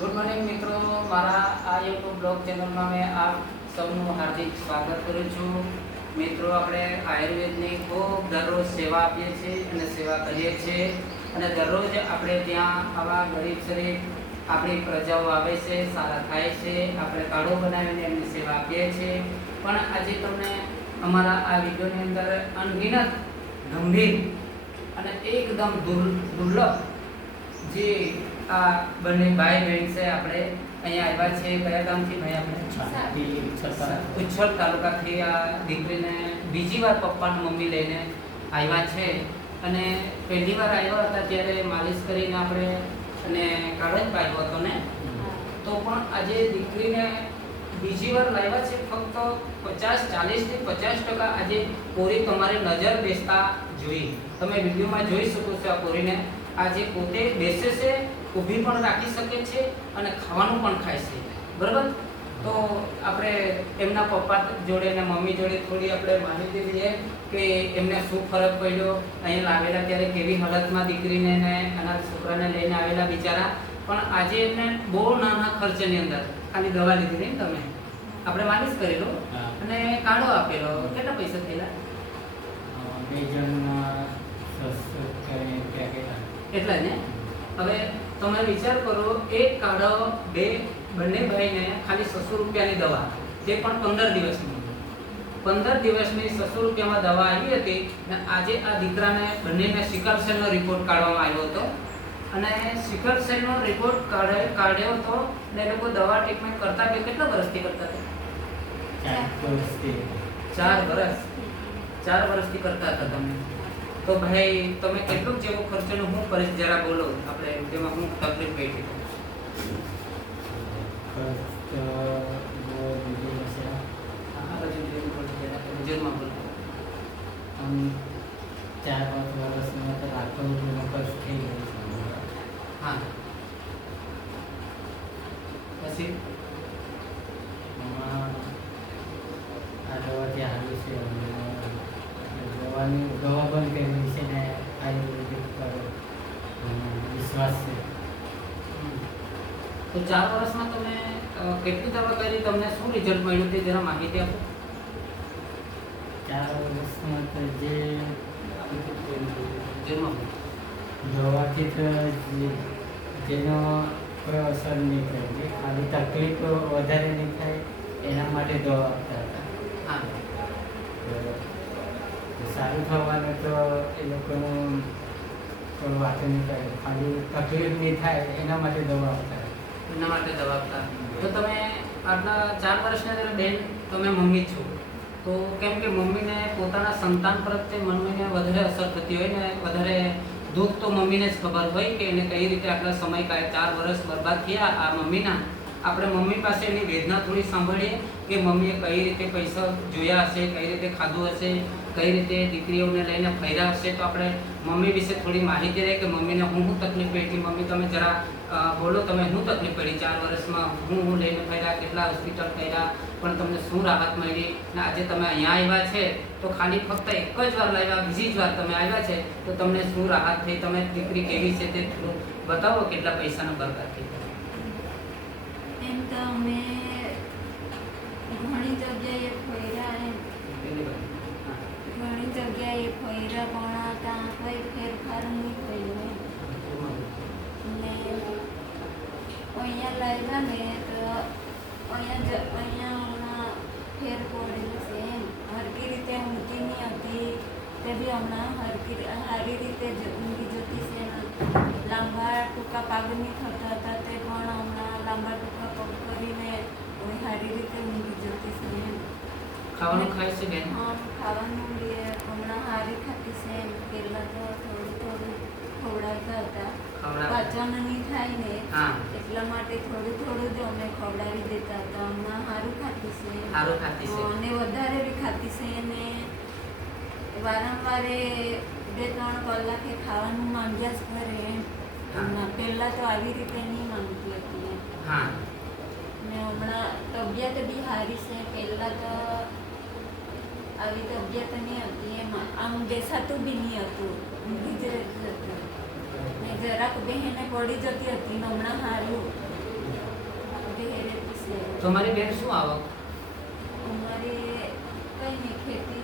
Good morning મિત્રો. મારા આ યુટ્યુબ બ્લોગ ચેનલમાં મેં આપ સૌનું હાર્દિક સ્વાગત કરું છું. મિત્રો, આપણે આયુર્વેદની ખૂબ દરરોજ સેવા આપીએ છીએ અને સેવા કરીએ છીએ. અને દરરોજ આપણે ત્યાં આવા ગરીબ શરીફ આપણી પ્રજાઓ આવે છે, સારા થાય છે, આપણે કાઢો બનાવીને એમની સેવા આપીએ છીએ. પણ આજે તમને અમારા આ વિડીયોની અંદર અનગિનત ગંભીર અને એકદમ દુર્- દુર્લભ જે આ બંને ભાઈ બહેન છે આપણે અહીંયા આવ્યા છે કયા ગામથી ભાઈ આપણે? ઉચ્છલ તાલુકાથી આ દીકરીને બીજી વાર પપ્પાને મમ્મી લઈને આવ્યા છે. અને પહેલી વાર આવ્યા હતા ત્યારે માલિશ કરીને આપણે અને કાઢો જ પાડ્યો હતો ને? તો પણ આજે દીકરીને બીજી વાર લાવ્યા છે ફક્ત પચાસ ચાલીસથી પચાસ ટકા આજે કોરી તમારી નજર બેસતા જોઈ. તમે વિડીયોમાં જોઈ શકો છો આ કોરીને. આજે પોતે બેસે છે ઊભી પણ રાખી શકે છે અને ખાવાનું પણ ખાય છે. બરાબર? તો આપણે એમના પપ્પા જોડે અને મમ્મી જોડે થોડી આપણે માહિતી લઈએ કે એમને શું ફરક પડ્યો? અહીંયા લાવેલા ત્યારે કેવી હાલતમાં દીકરીને ને અનાથ છોકરાને લઈને આવેલા બિચારા? પણ આજે એમને બહુ નાના ખર્ચની અંદર ખાલી દવા લીધી ને તમે? આપણે માલિશ કરેલો? અને કાઢો આપેલો. કેટલા પૈસા થયેલા? બે ગયા એટલા ને? હવે તમે વિચાર કરો એક કાઢો બે બંને ભાઈને ખાલી છસો રૂપિયાની દવા તે પણ પંદર દિવસની. પંદર દિવસની છસો રૂપિયામાં દવા આવી હતી અને આજે આ દીકરાને બંનેને સિકલ સેલનો રિપોર્ટ કાઢવામાં આવ્યો હતો. અને સિકલ સેલનો રિપોર્ટ કાઢે કાઢ્યો હતો ને એ લોકો દવા ટ્રીટમેન્ટ કરતા બે કેટલા વર્ષથી કરતા હતા? ચાર વર્ષથી. ચાર વર્ષ. ચાર વર્ષથી કરતા હતા તમે તો ભાઈ તમે કેટલું જેવો ખર્ચનો હું કરીશ જરા બોલો આપણે તેમાં હું તકલીફ બોલો. આમ ચાર પાંચ વર્ષમાં તો લાખો રૂપિયાનો ખર્ચ થઈ ગયો હા. પછી? એમાં આ દવાથી આવ્યું છે અને દવાની દવા પણ કહેવી છે ને આયુર્વેદિક પર હમ. તો ચાર વર્ષમાં તમે કેટલી દવા કરી તમને શું રિઝલ્ટ મળ્યું તે જરા માહિતી આપો. ચાર વર્ષમાં તો જે દવાથી તો જેનો કોઈ અસર નહીં થાય. ખાલી તકલીફ વધારે નહીં થાય એના માટે દવા આપતા હતા. સારું થવાનું તો એ લોકોનું વાત નહીં કરે ખાલી તકલીફ નહીં થાય એના માટે દવા આપતા એના માટે દવા આપતા તો તમે આટલા ચાર વર્ષની અંદર બેન તમે મમ્મી છો. તો કેમ કે મમ્મીને પોતાના સંતાન પ્રત્યે મમ્મીને વધારે અસર થતી હોય ને વધારે દુઃખ તો મમ્મીને જ ખબર હોય કે એને કઈ રીતે આટલા સમય કાંઈ ચાર વર્ષ બરબાદ થયા આ મમ્મીના. આપણે મમ્મી પાસે એની વેદના થોડી સાંભળીએ કે મમ્મીએ કઈ રીતે પૈસા જોયા હશે કઈ રીતે ખાધું હશે કઈ રીતે દીકરીઓને લઈને ફર્યા હશે તો આપણે મમ્મી વિશે થોડી માહિતી રહે કે મમ્મીને હું શું તકલીફ પડી? મમ્મી, તમે જરા બોલો, તમે શું તકલીફ પડી? ચાર વર્ષમાં હું હું લઈને ફર્યા, કેટલા હોસ્પિટલ કર્યા, પણ તમને શું રાહત મળી? ને આજે તમે અહીંયા આવ્યા છે તો ખાલી ફક્ત એક જ વાર લાવ્યા, બીજી જ વાર તમે આવ્યા છે તો તમને શું રાહત થઈ? તમે દીકરી કેવી છે તે થોડું બતાવો, કેટલા પૈસાનો બરબાદ થઈ એમ તો અમે ઘણી જગ્યાએ ફર્યા એમ પેલી વાર. હા. ઘણી જગ્યાએ ફર્યા પણ ત્યાં કોઈ ફેરફાર નહીં થયો એમ ને અહીંયા લાવ્યા ને તો અહીંયા જ અહીંયા હમણાં ફેર પડેલો છે એમ હરકી રીતે ઊંઘતી નહીં હતી બી હમણાં સારી રીતે ઊંઘી જતી છે લાંબા ટૂંકા પાગ નહીં થતા હતા તે પણ હમણાં લાંબા ટૂંકા પગ કરીને સારી રીતે ઊંઘી જતી છે ખાવાનું ખાય છે બેન? આમ ખાવાનું બી હમણાં સારી ખાતી છે પહેલાં તો થોડું થોડું ખવડાવતા હતા. પાચન નહીં થાય ને એટલા માટે થોડું થોડું જ અમે ખવડાવી દેતા હતા. હમણાં સારું ખાતી છે સારું ખાતી છે. અને વધારે બી ખાતી છે અને વારંવારે બે ત્રણ કલાકે ખાવાનું માંગ્યા જ કરે એમ. પહેલાં તો આવી રીતે નહીં માંગતી હતી હા. ને હમણાં તબિયત બી સારી છે પહેલાં તો આવી તબિયત નહીં હતી એમાં. આમ બેસાતું બી નહીં હતું. ઊંઘી જ રહેતું હતું. ને જરાક બહેને પડી જતી હતી ને હમણાં સારું તમારી બેન શું આવક? અમારી કઈ નહીં ખેતી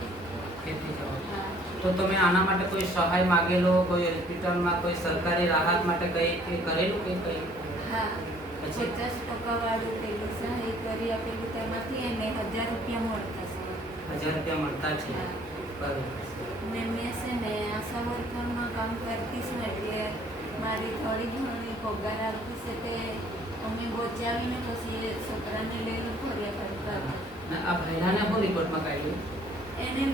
ખેતી છે આવક. હા તો તમે આના માટે કોઈ સહાય માગેલો કોઈ હોસ્પિટલમાં કોઈ સરકારી રાહત માટે કઈ કરેલું કે કઈ? હા પછી? પચાસ ટકા વાળું પેલું સહાય કરી આપેલું તેમાંથી એને હજાર રૂપિયા મળતા છે. હજાર રૂપિયા મળતા છે. બરોબર. ને મેં છે ને આશા વર્કરમાં કામ કરતી છું એટલે મારી થોડી ઘણી પગાર આવતી છે તે અમે બચાવીને પછી છોકરાને લઈને ફર્યા કરતા આ ભૈરાને હું રિપોર્ટમાં કાઢ્યું? એને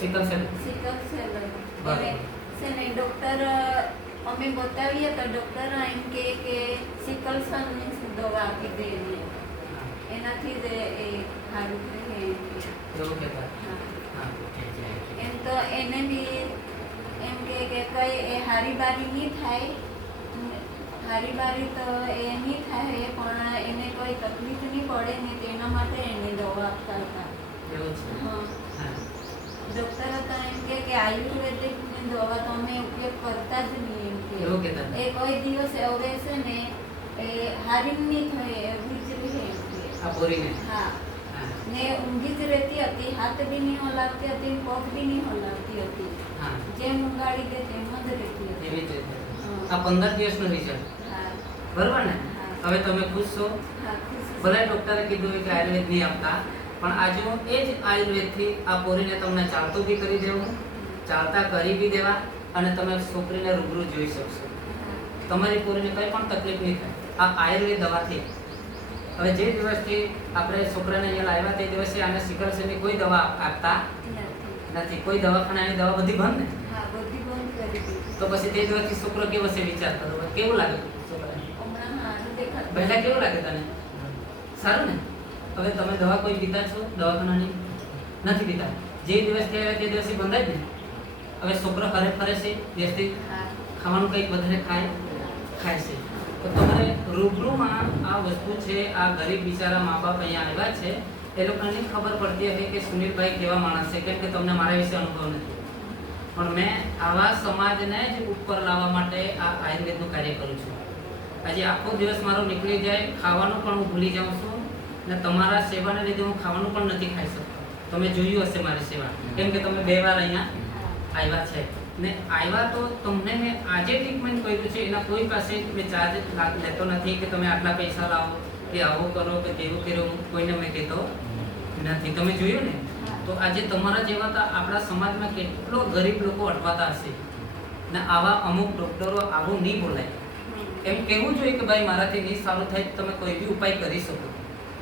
સિકલ સેલ સિકલ સેલ બરાબર. ડૉક્ટર અમે બતાવીએ તો ડોક્ટર એમ કે કે સિકલ સેલની દવા આપી દે એનાથી જ એ સારું થઈ એમ તો એને બી એમ કે કે કઈ એ હારી બારી નહીં થાય. હારી બારી તો એ નહીં થાય પણ એને કોઈ તકલીફ નહીં પડે ને તેના માટે એને દવા આપતા હતા. હા. ડૉક્ટર હતા એમ કે કે આયુર્વેદિકની દવા તો અમે ઉપયોગ કરતા જ નહીં એમ કે એવું કહેતા એ કોઈ દિવસ હવે છે ને એ હારી નહીં થાય એવી જ રહે એમ કે આ પોરીને હા હા ને ઊંઘી જ રહેતી હતી હાથ બી નહીં હલાવતી હતી પગ બી નહીં હલાવતી હતી હા જેમ ઊંઘાડી દે તેમ જ રહેતી હતી એવી જ રીતે હા. આ પંદર દિવસનું રિઝલ્ટ હા બરોબર ને હા. હવે તમે ખુશ છો હા ખુશ છું. ભલે ડોક્ટરે કીધું કે આયુર્વેદ નહીં આપતા પણ આજે હું એ જ આયુર્વેદથી આ પોરીને તમને ચાલતું બી કરી દેવું ચાલતા કરી બી દેવા અને તમે છોકરીને રૂબરૂ જોઈ શકશો. તમારી પોરીને કંઈ પણ તકલીફ નહીં થાય. આ આયુર્વેદ દવાથી. હવે જે દિવસથી આપણે છોકરાને અહીંયા લાવ્યા તે દિવસે આને સિકલ સેલની કોઈ દવા આપતા નથી. કોઈ દવાખાનાની દવા બધી બંધ ને? તો પછી તે દિવસથી છોકરો કેવો છે વિચાર કરો કેવું લાગે છોકરાને? પહેલા કેવું લાગે તને? સારું ને? હવે તમે દવા કોઈ પીતા છો? દવાખાનાની? નથી પીતા. જે દિવસથી આવ્યા તે દિવસે બંધાય ને હવે છોકરો ફરે ફરે છે વ્યવસ્થિત ખાવાનું કંઈક વધારે ખાય? ખાય છે. તો તમારે રૂબરૂમાં આ વસ્તુ છે આ ગરીબ બિચારા મા બાપ અહીંયા આવ્યા છે એ લોકોને ખબર પડતી હતી કે સુનિલભાઈ કેવા માણસ છે કેમ કે તમને મારા વિશે અનુભવ નથી. પણ મેં આવા સમાજને જ ઉપર લાવવા માટે આ આયુર્વેદનું કાર્ય કરું છું. આજે આખો દિવસ મારો નીકળી જાય ખાવાનું પણ હું ભૂલી જાઉં છું ને તમારા સેવાને લીધે હું ખાવાનું પણ નથી ખાઈ શકતો. તમે જોયું હશે મારી સેવા. કેમ કે તમે બે વાર અહીંયા આવ્યા છે. ને આવ્યા તો તમને મેં આજે ટ્રીટમેન્ટ કર્યું છે. એના કોઈ પાસે મેં ચાર્જ લેતો નથી કે તમે આટલા પૈસા લાવો કે આવું કરો કે તેવું કરો હું કોઈને મેં કહેતો નથી. તમે જોયું ને? તો આજે તમારા જેવા તો આપણા સમાજમાં કેટલો ગરીબ લોકો અટવાતા હશે. ને આવા અમુક ડોક્ટરો આવું નહીં બોલાય. એમ કહેવું જોઈએ કે ભાઈ મારાથી નહીં સારું થાય તમે કોઈ બી ઉપાય કરી શકો.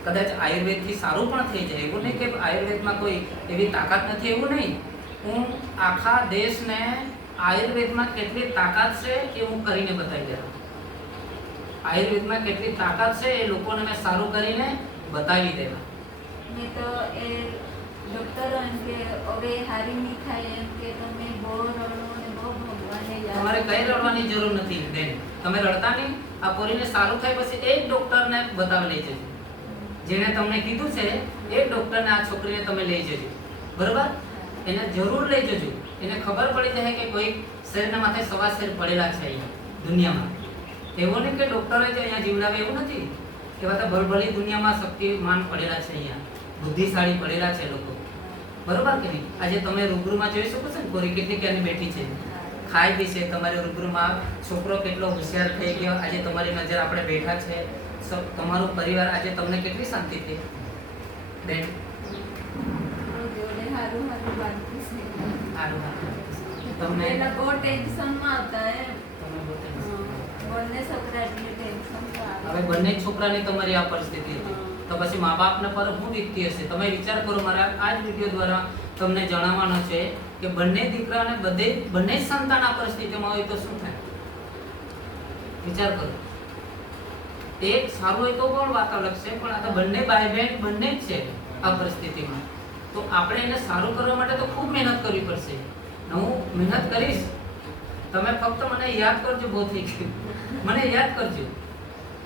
કદાચ આયુર્વેદથી સારું પણ થઈ જાય. એવું નહીં કે આયુર્વેદમાં કોઈ એવી તાકાત નથી એવું નહીં. હું આખા દેશને આયુર્વેદમાં કેટલી તાકાત છે એ હું કરીને બતાવી દેવા આયુર્વેદમાં કેટલી તાકાત છે એ લોકોને મેં સારું કરીને બતાવી દેવા મેં તો એ ડૉક્ટર એમ કે હવે હારી નહીં થાય એમ કે તમે બહુ રડો ને બહુ ભગવાનને યાદ તમારે કઈ રડવાની જરૂર નથી બેન. તમે રડતા નહીં આ પોરીને સારું થાય પછી એક ડોક્ટરને બતાવી લઈ જજો જેણે તમને કીધું છે, એ ડૉક્ટરને આ છોકરીને તમે લઈ જજો. બરોબર? એને જરૂર લઈ જજો. એને ખબર પડી જાય કે કોઈ શરીરના માથે સવા શેર પડેલા છે અહીંયા, દુનિયામાં. એવું નહીં કે ડોક્ટરે જ અહીંયા જીવડાવે એવું નથી? એવા તો ભરભરી દુનિયામાં શક્તિમાન પડેલા છે અહીંયા. બુદ્ધિશાળી પડેલા છે લોકો. બરોબર કે નહીં? આજે તમે રૂબરૂમાં જોઈ શકો છો ને, કોરી કેટલી ક્યાંની બેઠી છે. ખાય બી છે. તમારે રૂબરૂમાં છોકરો કેટલો હોશિયાર થઈ ગયો. આજે તમારી નજર આપણે બેઠા છે. તમારો પરિવાર આજે તમને કેટલી શાંતિ થઈ બેન. તમને? બહુ ટેન્શનમાં હતા એમ. તમે બહુ tension. બંને છોકરા એટલે ટેન્શન હવે બંને છોકરાની તમારી આ પરિસ્થિતિ તો પછી મા બાપને પર શું વીતતી હશે? તમે વિચાર કરો મારા આ જ વીડિયો દ્વારા તમને જણાવવાનો છે કે બંને દીકરાને બધે બંને સંતાન આ પરિસ્થિતિમાં હોય તો શું થાય? વિચાર કરો. એક સારું હોય તો પણ વાત અલગ છે પણ આ તો બંને ભાઈ બહેન બંને જ છે આ પરિસ્થિતિમાં. તો આપણે એને સારું કરવા માટે તો ખૂબ મહેનત કરવી પડશે. હું મહેનત કરીશ. તમે ફક્ત મને યાદ કરજો બહુ થઈ ગયું મને યાદ કરજો.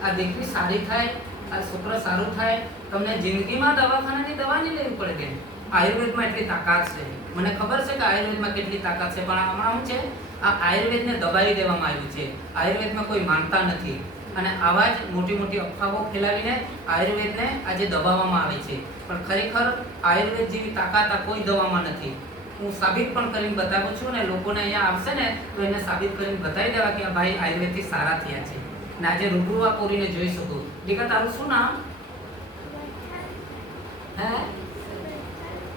આ દીકરી સારી થાય, આ છોકરો સારું થાય. તમને જિંદગીમાં દવાખાનાની દવા નહીં લેવી પડે કે આયુર્વેદમાં એટલી તાકાત છે. મને ખબર છે કે આયુર્વેદમાં કેટલી તાકાત છે, પણ હમણાં શું છે, આ આયુર્વેદને દબાવી દેવામાં આવ્યું છે. આયુર્વેદમાં કોઈ માનતા નથી. અને આવા જ મોટી મોટી અફવાઓ ફેલાવીને આયુર્વેદને આજે દબાવવામાં આવે છે. પણ ખરેખર આયુર્વેદ જેવી તાકાત આ કોઈ દવામાં નથી. હું સાબિત પણ કરીને બતાવું છું ને લોકોને અહીંયા આવશે ને તો એને સાબિત કરીને બતાવી દેવા કે ભાઈ આયુર્વેદથી સારા થયા છે. ને આજે રૂબરૂ આ કોરીને જોઈ શકું. દીકા તારું શું નામ? હે?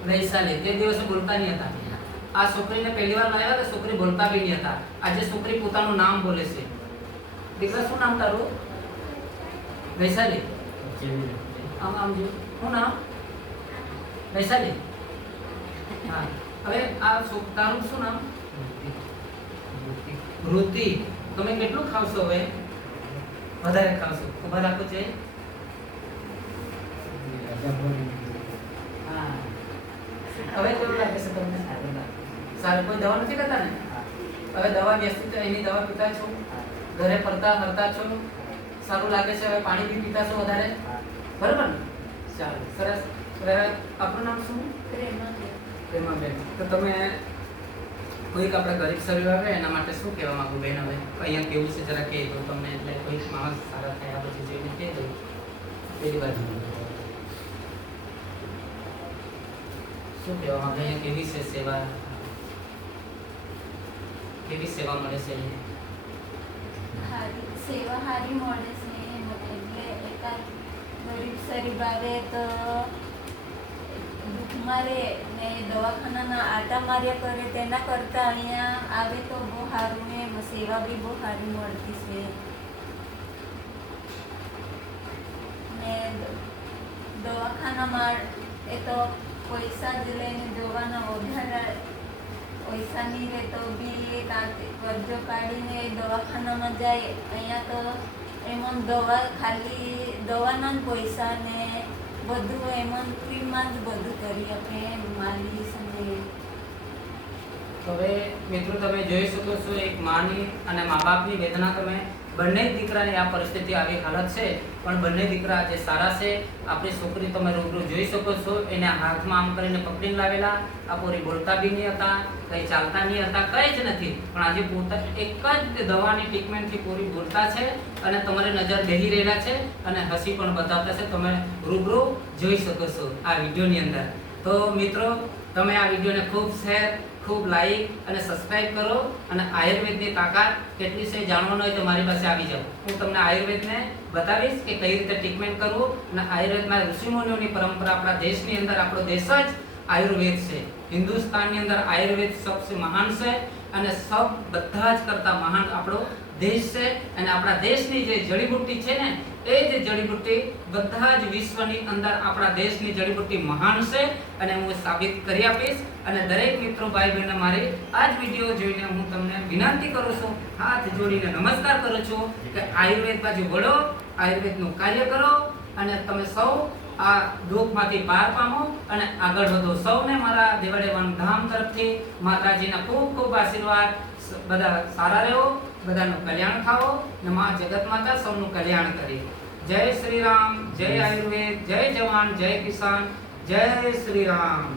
વૈશાલી. તે દિવસે બોલતા નહીં હતા. આ છોકરીને પહેલી વાર લાવ્યા તો છોકરી બોલતા બી નહીં હતા. આજે છોકરી પોતાનું નામ બોલે છે. દીકરા શું નામ તારું વૈશાલી આમ આમ જો શું નામ વૈશાલી હા હવે આ તારું શું નામ વૃત્તિ તમે કેટલું ખાવશો હવે વધારે ખાવશો ઊભા રાખો છે હવે કેવું લાગે છે તમને સારું કોઈ દવા નથી લેતા ને હવે દવા વ્યસ્ત એની દવા પીતા છો ઘરે ફરતા ફરતા છો સારું લાગે છે હવે પાણી બી પીતા છો વધારે? બરાબર ને? ચાલો સરસ. આપણું નામ શું. પ્રેમાબેન તો તમે કોઈક આપણે ગરીબ શરીર આવે એના માટે શું કહેવા માંગુ બેન હવે? અહીંયા કેવું છે જરા કહી દઉં તમને એટલે કોઈક માણસ સારા થયા પછી જઈને કહી દઉં. પેલી બાજુ શું કહેવા માંગે? અહીંયા કેવી છે સેવા? કેવી સેવા મળે છે અહીંયા? હારી સેવા આટા માર્યા કરે તેના કરતાં અહીંયા આવે તો બહુ સારું ને સેવા બી બહુ સારી મળતી છે. ને દવાખાનામાં એ તો પૈસા જ લઈને જોવાના વધારે પૈસા નહીં રહે તો બી કરજો કાઢીને દવાખાનામાં જાય. અહીંયા તો એમાં દવા ખાલી દવાના જ પૈસા ને બધું એમાં ફ્રીમાં જ બધું કરી આપે માની સમજે હવે મિત્રો તમે જોઈ શકો છો એક માની અને મા બાપની વેદના તમે બંને દીકરાની આ પરિસ્થિતિ આવી હાલત છે, પણ બંને દીકરા આજે સારા છે, આપણી છોકરી તમે રૂબરૂ જોઈ શકો છો, એને હાથમાં આમ કરીને પકડીને લાવેલા, આ પોરી બોલતા બી નહીં હતા, કંઈ ચાલતા નહીં હતા, કંઈ જ નથી, પણ આજે પોતા એક જ દવાની ટ્રીટમેન્ટથી પૂરી બોલતા છે અને તમારી નજર બેહી રહેલા છે અને હસી પણ બતાવતા છે, તમે રૂબરૂ જોઈ શકો છો આ વિડીયોની અંદર. તો મિત્રો તમે આ વિડીયોને ખૂબ શેર, ખૂબ લાઈક અને સબસ્ક્રાઇબ કરો અને આયુર્વેદની તાકાત કેટલી છે જાણવાનું હોય તો મારી પાસે આવી જાઓ. હું તમને આયુર્વેદને બતાવીશ કે કઈ રીતે ટ્રીટમેન્ટ કરવું અને આયુર્વેદમાં ઋષિમુનિઓની પરંપરા આપણા દેશની અંદર, આપણો દેશ જ આયુર્વેદ છે. હિન્દુસ્તાનની અંદર આયુર્વેદ સૌથી મહાન છે અને સૌ બધા જ કરતા મહાન આપણો દેશ છે અને આપણા દેશની જે જડીબુટ્ટી છે ને, એ જ જડીબુટ્ટી બધા જ વિશ્વની અંદર આપણા દેશની જડીબુટ્ટી મહાન છે અને હું સાબિત કરી આપીશ. અને દરેક મિત્રો ભાઈ બહેનને મારી આ જ વીડિયો જોઈને હું તમને વિનંતી કરું છું, હાથ જોડીને નમસ્કાર કરું છું કે આયુર્વેદ બાજુ વળો, આયુર્વેદનું કાર્ય કરો અને તમે સૌ આ દુઃખમાંથી પાર પામો અને આગળ વધો. સૌને મારા દેવાડેવાનું ધામ તરફથી માતાજીના ખૂબ ખૂબ આશીર્વાદ. બધા સારા રહો. બધાનું કલ્યાણ થાઓ ને મા જગત માતા સૌનું કલ્યાણ કરે જય શ્રી રામ જય આયુર્વેદ, જય જવાન, જય કિસાન, જય શ્રી રામ